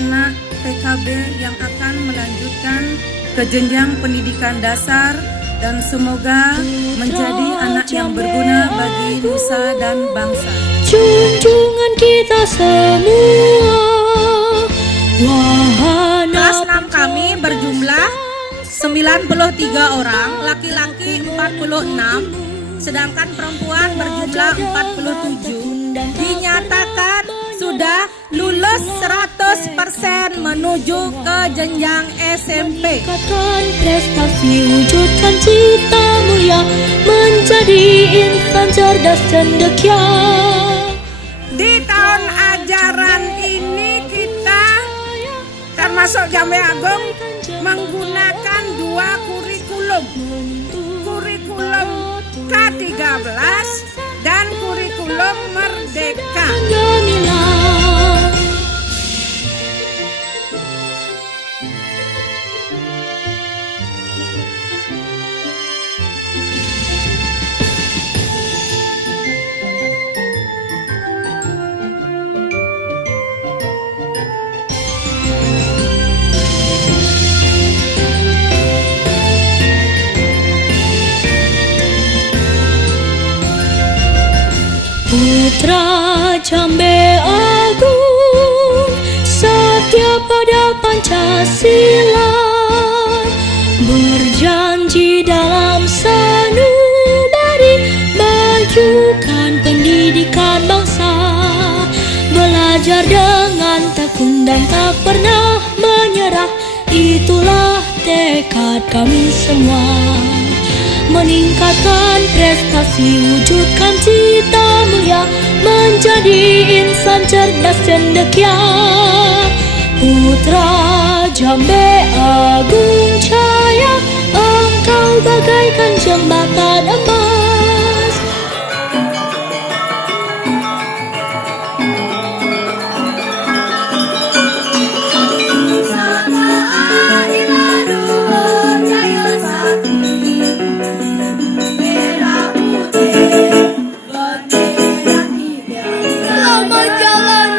anak TKB yang akan melanjutkan ke jenjang pendidikan dasar dan semoga menjadi anak yang berguna bagi nusa dan bangsa. Junjungan kita semua, Kelas 6 kami berjumlah 93 orang, laki-laki 46, sedangkan perempuan berjumlah 47. Dinyatakan sudah lulus 100% menuju ke jenjang SMP. Tingkatkan prestasi, wujudkan cita mulia, menjadi insan cerdas cendekia. Di tahun ajaran ini kita termasuk Jambe Agung menggunakan 2 kurikulum. Kurikulum K13 dan kurikulum Merdeka. Gemilang, putra Jambe Agung, setia pada Pancasila, berjanji dalam sanubari majukan pendidikan bangsa, belajar dengan tekun dan tak pernah menyerah, itulah tekad kami semua. Meningkatkan prestasi, wujudkan cita mulia, menjadi insan cerdas cendekia. Putra Jambe Agung Jaya, engkau bagaikan jembatan emas. Selamat jalan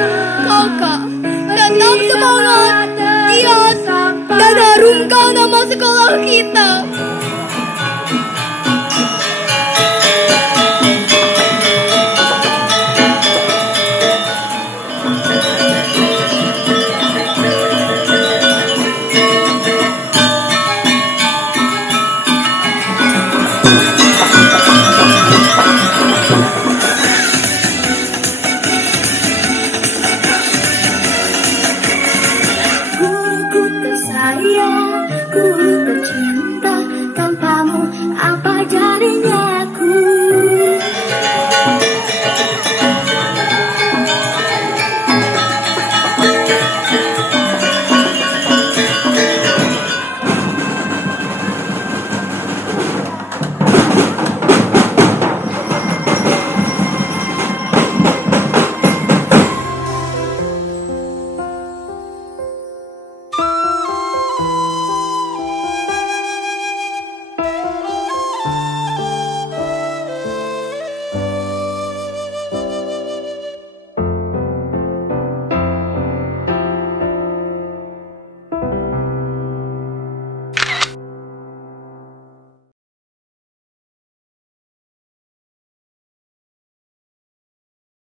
kakak, tetap semangat, giat, dan harumkan nama sekolah kita. Guruku tersayang, guru tercinta, tanpamu apa jadinya?